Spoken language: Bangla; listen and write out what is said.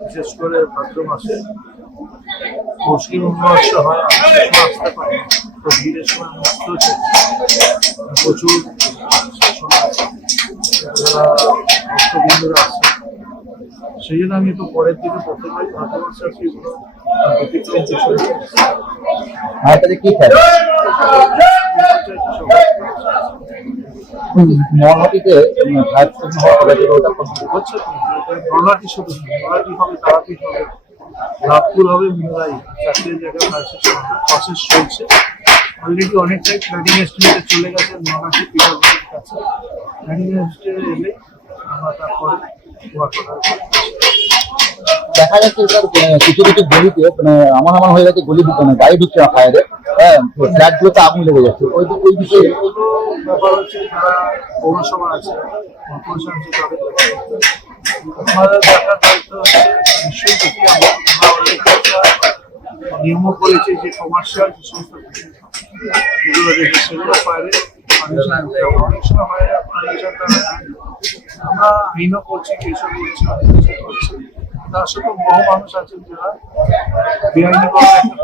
বিশেষ করে ভাদ্র মাসে মুসলিম উন্মস্ত হয় আসতে পারি তো ভিড়ের সময় মুক্ত হচ্ছে প্রচুর যারা ভক্তবৃন্দরা আসছে সেই জন্য আমি একটু পরের দিকে প্রত্যেকবারই ভাদ্র মাসে আসি কি খাবে মহানদীতে ঘাট হওয়া হবে ওটা কোন হচ্ছে ডলারটি শুধু হবে তারাপীঠ হবে লাভপুর হবে মুরাই চারটে জায়গায় প্রসেস চলছে। অলরেডি অনেকটাই প্ল্যানিং এস্টিমেটে চলে গেছে নগাছি পিঠাপুরের কাছে। প্ল্যানিং এস্টিমেট এলে আমরা তারপরে ওয়ার্ক দেখা যাচ্ছে কিছু কিছু গলিতে মানে আমার আমার হয়ে গেছে গলি মানে গাড়ি ঢুকছে না ফায়ারে হ্যাঁ ফ্ল্যাট গুলোতে আগুন লেগে যাচ্ছে ওই ওই বিষয়ে ব্যাপার হচ্ছে যারা পৌরসভা আছে দেখার দায়িত্ব হচ্ছে নিশ্চয়ই দেখি আমরা নিয়মও করেছি যে কমার্শিয়াল যে সমস্ত যেগুলো অনেক সময় তারা আমরা আইনও করছি কেসও করছি অনেক তার সাথে বহু মানুষ আছেন যারা বেআইনি একটা